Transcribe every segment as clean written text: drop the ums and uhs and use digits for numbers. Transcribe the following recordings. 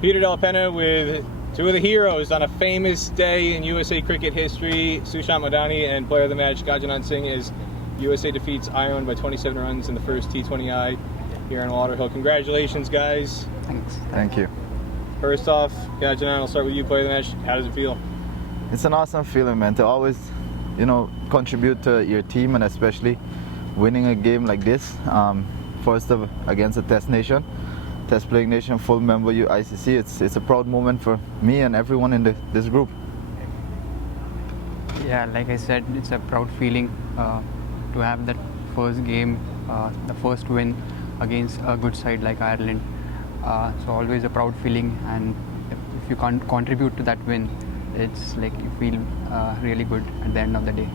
Peter Della Penna with two of the heroes on a famous day in USA cricket history. Sushant Modani and Player of the Match Gajanand Singh as USA defeats Ireland by 27 runs in the first T20I here in Lauderhill. Congratulations, guys. Thanks. Thank you. First off, Gajanand, I'll start with you, Player of the Match. How does it feel? It's an awesome feeling, man, to always, contribute to your team, and especially winning a game like this. First against a test playing nation, full member ICC. It's a proud moment for me and everyone in this group. Yeah, like I said, it's a proud feeling to have that first game, the first win against a good side like Ireland. So always a proud feeling, and if you can't contribute to that win, it's like you feel really good at the end of the day.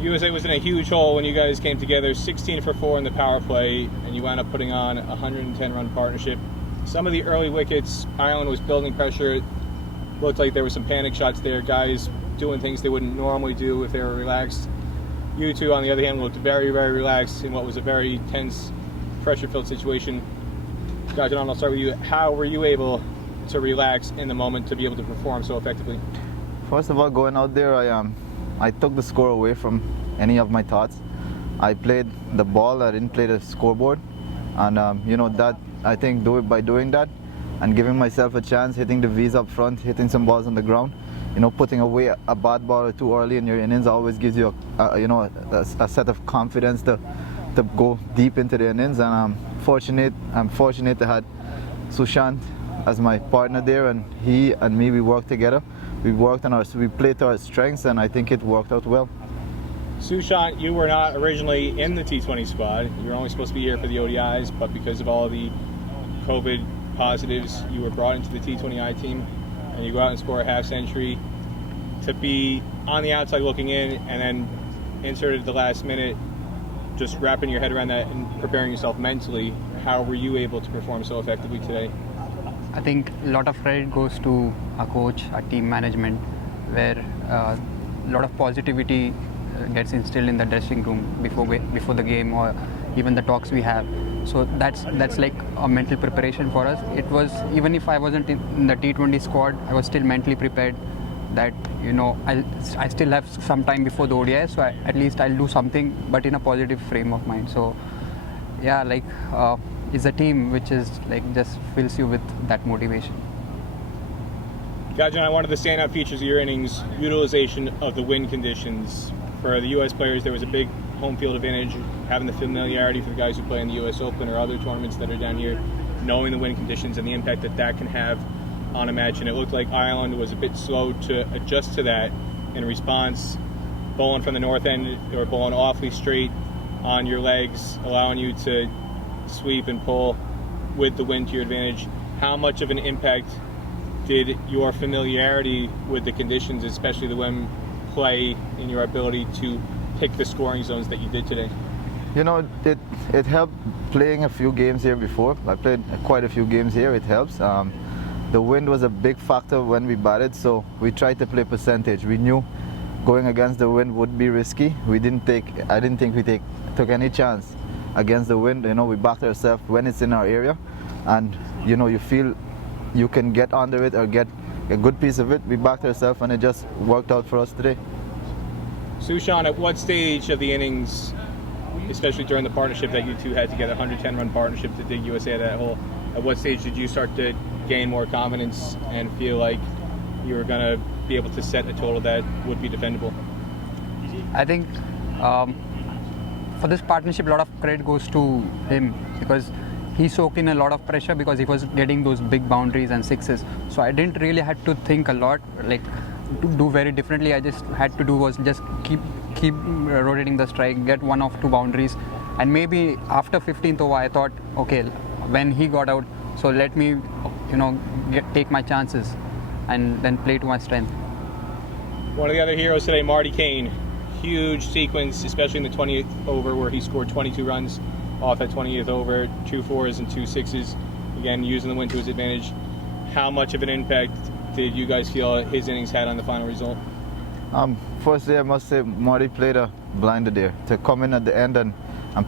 USA was in a huge hole when you guys came together, 16 for 4 in the power play, and you wound up putting on a 110-run partnership. Some of the early wickets, Ireland was building pressure. It looked like there were some panic shots there, guys doing things they wouldn't normally do if they were relaxed. You two, on the other hand, looked very, very relaxed in what was a very tense, pressure-filled situation. Gajanand, I'll start with you. How were you able to relax in the moment to be able to perform so effectively? First of all, going out there, I took the score away from any of my thoughts. I played the ball, I didn't play the scoreboard, and that I think by doing that and giving myself a chance, hitting the V's up front, hitting some balls on the ground, putting away a bad ball or two early in your innings always gives you a set of confidence to go deep into the innings. And I'm fortunate to have Sushant as my partner there, and he and me, we worked together. We played to our strengths, and I think it worked out well. Sushant, you were not originally in the T20 squad. You were only supposed to be here for the ODIs, but because of all the COVID positives, you were brought into the T20I team, and you go out and score a half century. To be on the outside looking in and then inserted at the last minute, just wrapping your head around that and preparing yourself mentally, how were you able to perform so effectively today? I think a lot of credit goes to our coach, our team management, where a lot of positivity gets instilled in the dressing room before the game, or even the talks we have. So that's like a mental preparation for us. It was, even if I wasn't in the T20 squad, I was still mentally prepared that I still have some time before the ODI, so at least I'll do something, but in a positive frame of mind. So yeah, it's a team which is just fills you with that motivation. Gajanand, one of the standout features of your innings, utilization of the wind conditions. For the US players, there was a big home field advantage, having the familiarity for the guys who play in the US Open or other tournaments that are down here, knowing the wind conditions and the impact that can have on a match. And it looked like Ireland was a bit slow to adjust to that. In response, bowling from the north end, they were bowling awfully straight on your legs, allowing you to sweep and pull with the wind to your advantage. How much of an impact did your familiarity with the conditions, especially the wind, play in your ability to pick the scoring zones that you did today? It helped playing a few games here before. I played quite a few games here. It helps. The wind was a big factor when we batted, so we tried to play percentage. We knew going against the wind would be risky. I didn't think we took any chance against the wind. We backed ourselves when it's in our area, and you feel you can get under it or get a good piece of it. We backed ourselves, and it just worked out for us today. Sushant, at what stage of the innings, especially during the partnership that you two had together, 110-run partnership to dig USA out of that hole, at what stage did you start to gain more confidence and feel like you were going to be able to set a total that would be defendable? I think for this partnership, a lot of credit goes to him, because he soaked in a lot of pressure because he was getting those big boundaries and sixes. So I didn't really have to think a lot, to do very differently. I just had to do was just keep rotating the strike, get 1 or 2 boundaries, and maybe after 15th over, I thought, okay, when he got out, so let me, take my chances and then play to my strength. One of the other heroes today, Marty Kane. Huge sequence, especially in the 20th over where he scored 22 runs off that 20th over, 2 4s and 2 6s. Again, using the wind to his advantage. How much of an impact did you guys feel his innings had on the final result? Firstly, I must say Marty played a blinder there. To come in at the end and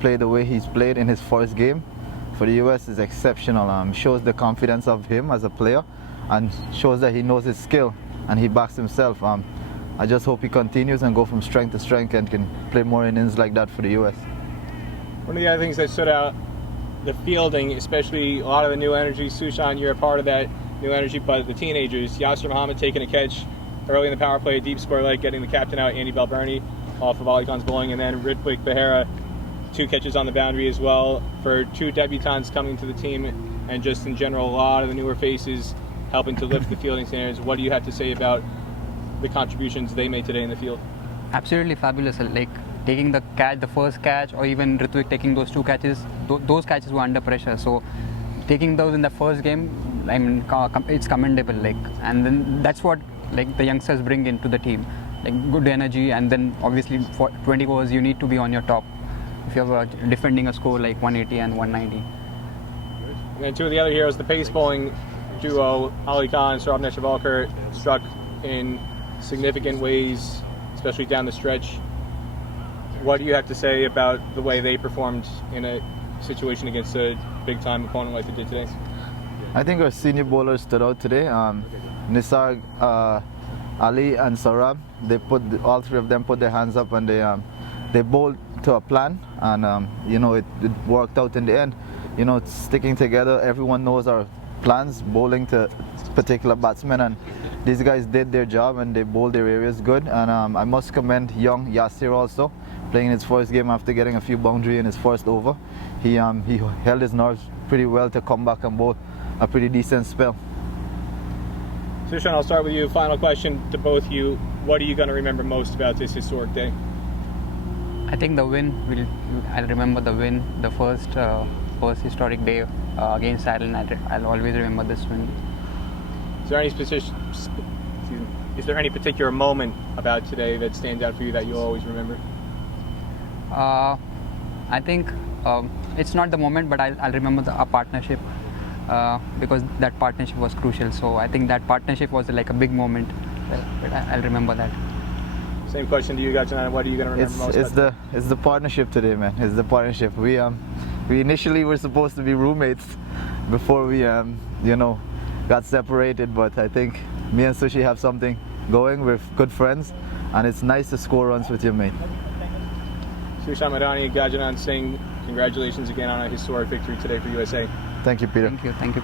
play the way he's played in his first game, for the US is exceptional. Shows the confidence of him as a player, and shows that he knows his skill and he backs himself. I just hope he continues and go from strength to strength and can play more innings like that for the US. One of the other things that stood out, the fielding, especially a lot of the new energy. Sushant, you're a part of that new energy, but the teenagers, Yasir Muhammad taking a catch early in the power play, deep square leg, getting the captain out, Andy Balbirnie off of Ali Khan's bowling, and then Ritwik Behera, 2 catches on the boundary as well. For 2 debutants coming to the team, and just in general, a lot of the newer faces helping to lift the fielding standards. What do you have to say about the contributions they made today in the field? Absolutely fabulous. Like taking the catch, the first catch, or even Ritwik taking those 2 catches, those catches were under pressure. So taking those in the first game, I mean, it's commendable. Like, and then that's what like the youngsters bring into the team, like good energy. And then obviously for 20 overs, you need to be on your top if you're defending a score like 180 and 190. And then 2 of the other heroes, the pace bowling duo, Ali Khan and Saurabh Netravalkar, struck in significant ways, especially down the stretch. What do you have to say about the way they performed in a situation against a big-time opponent like they did today? I think our senior bowlers stood out today. Nisar, Ali and Saurabh, all 3 of them put their hands up and they bowled to a plan, and you know, it worked out in the end. You know, sticking together, everyone knows our plans, bowling to particular batsmen, and these guys did their job and they bowled their areas good. And I must commend young Yasir also, playing his first game after getting a few boundary in his first over. He held his nerves pretty well to come back and bowl a pretty decent spell. Sushant, I'll start with you. Final question to both of you. What are you going to remember most about this historic day? I think the win. I'll remember the win, the first historic day against Ireland. I'll always remember this win. Is there any particular moment about today that stands out for you that you'll always remember? I think it's not the moment, but I'll remember our partnership because that partnership was crucial. So I think that partnership was like a big moment. But I'll remember that. Same question to you, Gajanand. What are you going to remember most? It's the partnership today, man. It's the partnership. We initially were supposed to be roommates before we got separated, but I think me and Sushi have something going. We're good friends, and it's nice to score runs with your mate. Sushant Modani and Gajanand Singh, congratulations again on a historic victory today for USA. Thank you, Peter. Thank you.